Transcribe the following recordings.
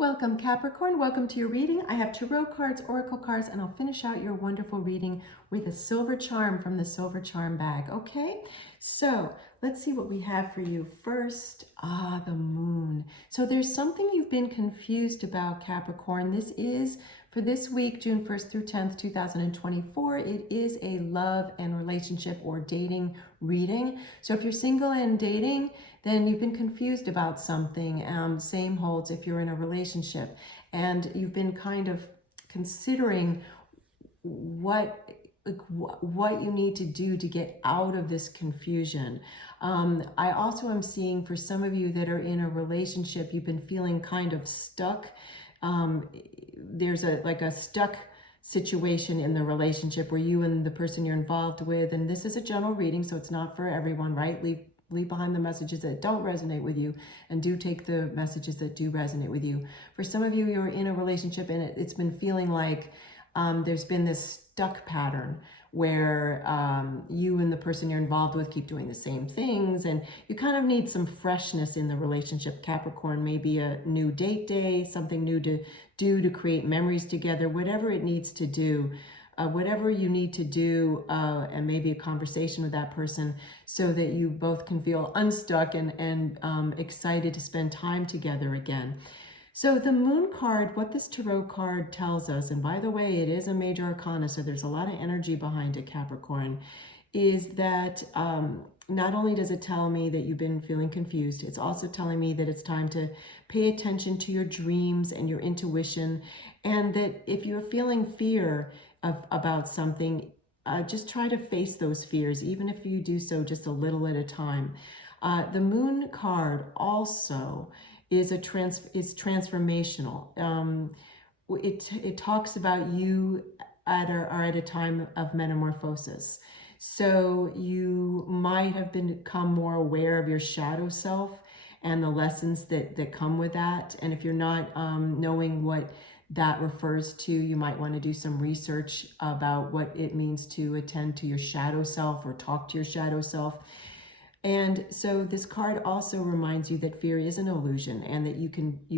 Welcome, Capricorn. Welcome to your reading. I have tarot cards, oracle cards, and I'll finish out your wonderful reading with a silver charm from the silver charm bag. Okay, so let's see what we have for you first. The moon. So there's something you've been confused about, Capricorn. This is for this week, June 1st through 10th, 2024. It is a love and relationship or dating reading. So if you're single and dating, then you've been confused about something. Same holds if you're in a relationship and you've been kind of considering what you need to do to get out of this confusion. I also am seeing for some of you that are in a relationship, you've been feeling kind of stuck. There's a stuck situation in the relationship where you and the person you're involved with, and this is a general reading, so it's not for everyone, right? Leave behind the messages that don't resonate with you and do take the messages that do resonate with you. For some of you, you're in a relationship and it's been feeling like there's been this stuck pattern where you and the person you're involved with keep doing the same things, and you kind of need some freshness in the relationship, Capricorn. Maybe a new date day, something new to do to create memories together, whatever it needs to do. Whatever you need to do, and maybe a conversation with that person so that you both can feel unstuck and excited to spend time together again. So the moon card, what this tarot card tells us, and by the way, it is a major arcana, so there's a lot of energy behind it, Capricorn, is that not only does it tell me that you've been feeling confused, it's also telling me that it's time to pay attention to your dreams and your intuition, and that if you're feeling fear about something, just try to face those fears, even if you do so just a little at a time. The moon card also is transformational. It talks about you are at a time of metamorphosis. So you might have become more aware of your shadow self and the lessons that come with that. And if you're not knowing what that refers to, you might want to do some research about what it means to attend to your shadow self or talk to your shadow self. And so this card also reminds you that fear is an illusion and that you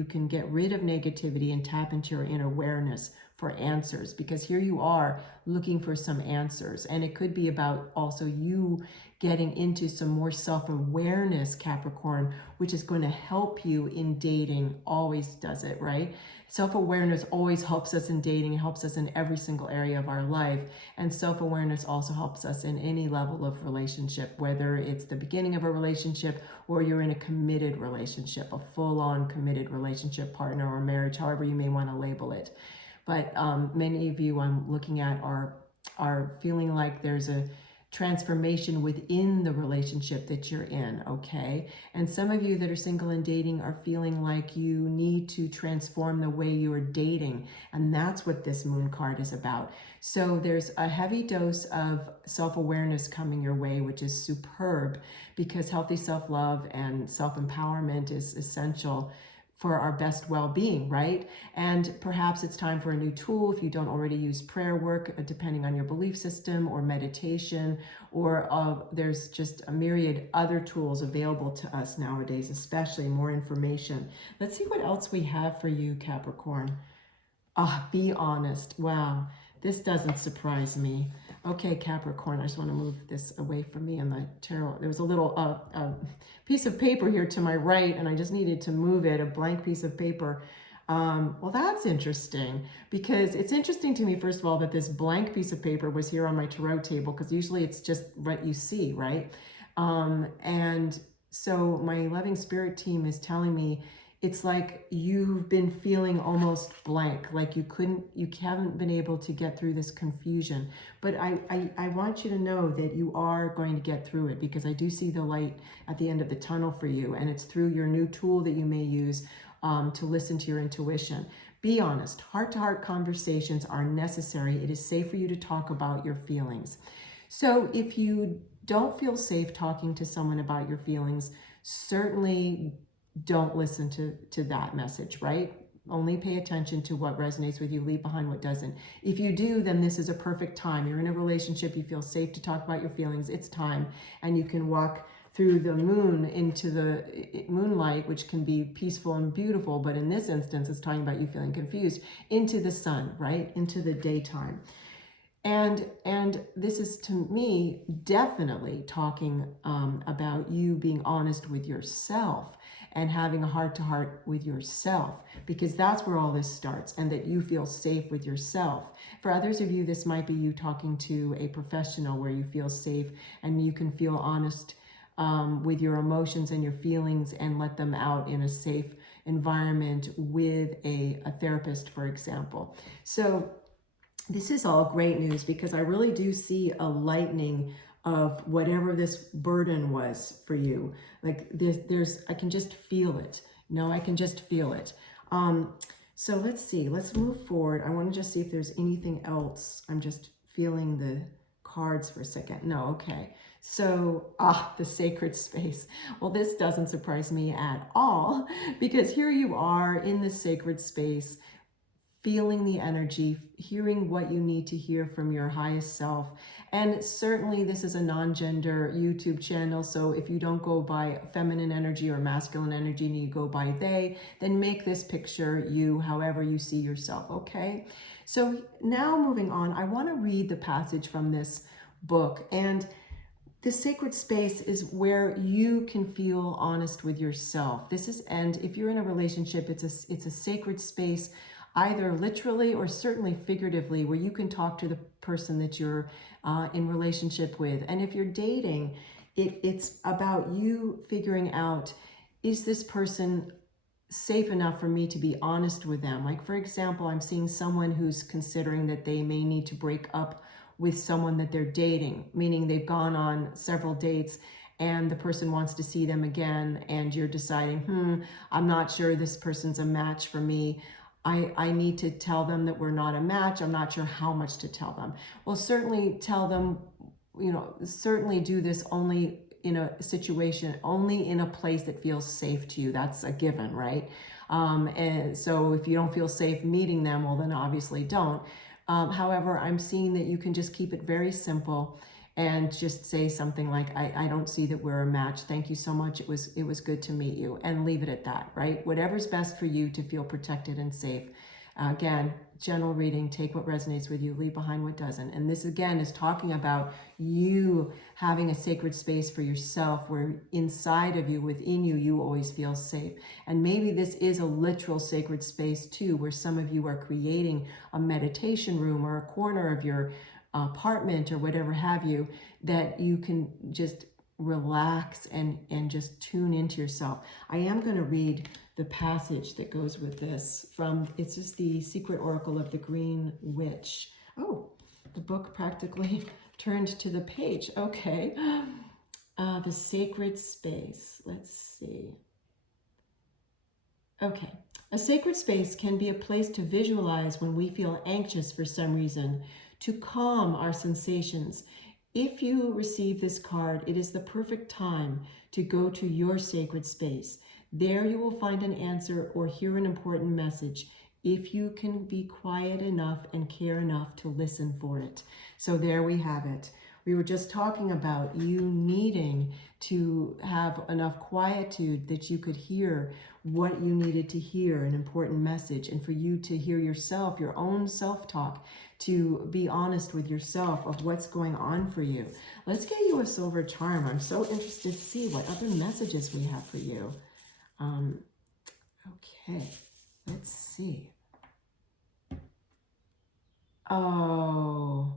can get rid of negativity and tap into your inner awareness for answers, because here you are looking for some answers, and it could be about also you getting into some more self-awareness, Capricorn, which is going to help you in dating. Always does it, right? Self-awareness always helps us in dating, helps us in every single area of our life, and self-awareness also helps us in any level of relationship, whether it's the beginning of a relationship or you're in a committed relationship, a full-on committed relationship, partner or marriage, however you may want to label it. But many of you I'm looking at are feeling like there's a transformation within the relationship that you're in, okay? And some of you that are single and dating are feeling like you need to transform the way you're dating, and that's what this moon card is about. So there's a heavy dose of self-awareness coming your way, which is superb, because healthy self-love and self-empowerment is essential for our best well-being, right? And perhaps it's time for a new tool if you don't already use prayer work, depending on your belief system, or meditation, or there's just a myriad other tools available to us nowadays, especially more information. Let's see what else we have for you, Capricorn. Be honest. Wow, this doesn't surprise me. Okay, Capricorn, I just want to move this away from me in the tarot. There was a little piece of paper here to my right, and I just needed to move it, a blank piece of paper. Well, that's interesting, because it's interesting to me, first of all, that this blank piece of paper was here on my tarot table, because usually it's just what you see, right? And so my loving spirit team is telling me it's like you've been feeling almost blank, like you haven't been able to get through this confusion. But I want you to know that you are going to get through it, because I do see the light at the end of the tunnel for you, and it's through your new tool that you may use to listen to your intuition. Be honest. Heart-to-heart conversations are necessary. It is safe for you to talk about your feelings. So if you don't feel safe talking to someone about your feelings, certainly don't listen to that message, right? Only pay attention to what resonates with you, leave behind what doesn't. If you do, then this is a perfect time. You're in a relationship, you feel safe to talk about your feelings, it's time, and you can walk through the moon into the moonlight, which can be peaceful and beautiful, but in this instance, it's talking about you feeling confused, into the sun, right? Into the daytime. And this is, to me, definitely talking about you being honest with yourself and having a heart-to-heart with yourself, because that's where all this starts, and that you feel safe with yourself. For others of you, this might be you talking to a professional where you feel safe and you can feel honest with your emotions and your feelings and let them out in a safe environment with a therapist, for example. So this is all great news, because I really do see a lightening of whatever this burden was for you. Like I can just feel it. No, I can just feel it. So let's see, let's move forward. I want to just see if there's anything else. I'm just feeling the cards for a second. No, okay. So, the sacred space. Well, this doesn't surprise me at all, because here you are in the sacred space, feeling the energy, hearing what you need to hear from your highest self. And certainly this is a non-gender YouTube channel, so if you don't go by feminine energy or masculine energy and you go by they, then make this picture you however you see yourself, okay? So now moving on, I want to read the passage from this book. And the sacred space is where you can feel honest with yourself. And if you're in a relationship, it's a sacred space, either literally or certainly figuratively, where you can talk to the person that you're in relationship with. And if you're dating, it's about you figuring out, is this person safe enough for me to be honest with them? Like, for example, I'm seeing someone who's considering that they may need to break up with someone that they're dating, meaning they've gone on several dates and the person wants to see them again, and you're deciding, I'm not sure this person's a match for me. I need to tell them that we're not a match. I'm not sure how much to tell them. Well, certainly tell them, certainly do this only in a situation, only in a place that feels safe to you. That's a given, right? And so if you don't feel safe meeting them, well, then obviously don't. However, I'm seeing that you can just keep it very simple and just say something like, I don't see that we're a match. Thank you so much. It was good to meet you, and leave it at that, right? Whatever's best for you to feel protected and safe. Again, general reading, take what resonates with you, leave behind what doesn't. And this again is talking about you having a sacred space for yourself, where inside of you, within you, you always feel safe. And maybe this is a literal sacred space too, where some of you are creating a meditation room or a corner of your apartment or whatever have you, that you can just relax and just tune into yourself. I am going to read the passage that goes with this it's just the Secret Oracle of the Green Witch. Oh, the book practically turned to the page. Okay. The sacred space. Let's see. Okay. A sacred space can be a place to visualize when we feel anxious for some reason, to calm our sensations. If you receive this card, it is the perfect time to go to your sacred space. There you will find an answer or hear an important message, if you can be quiet enough and care enough to listen for it. So there we have it. We were just talking about you needing to have enough quietude that you could hear what you needed to hear, an important message, and for you to hear yourself, your own self-talk, to be honest with yourself of what's going on for you. Let's get you a silver charm. I'm so interested to see what other messages we have for you. Okay, let's see. Oh,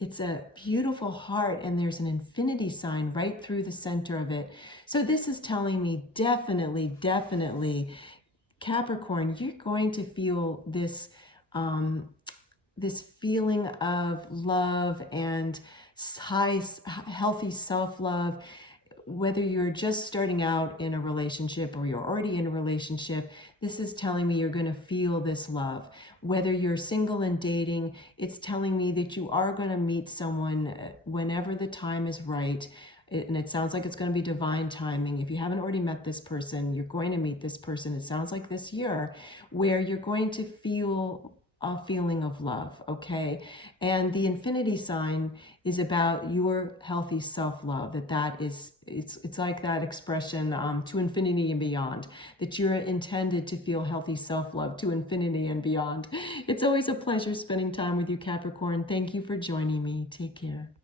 it's a beautiful heart, and there's an infinity sign right through the center of it. So this is telling me definitely, Capricorn, you're going to feel this, this feeling of love and high, healthy self-love. Whether you're just starting out in a relationship or you're already in a relationship, this is telling me you're going to feel this love. Whether you're single and dating, it's telling me that you are going to meet someone whenever the time is right. And it sounds like it's going to be divine timing. If you haven't already met this person, you're going to meet this person. It sounds like this year, where you're going to feel a feeling of love, okay? And the infinity sign is about your healthy self-love, that is, it's like that expression, to infinity and beyond, that you're intended to feel healthy self-love to infinity and beyond. It's always a pleasure spending time with you, Capricorn. Thank you for joining me. Take care.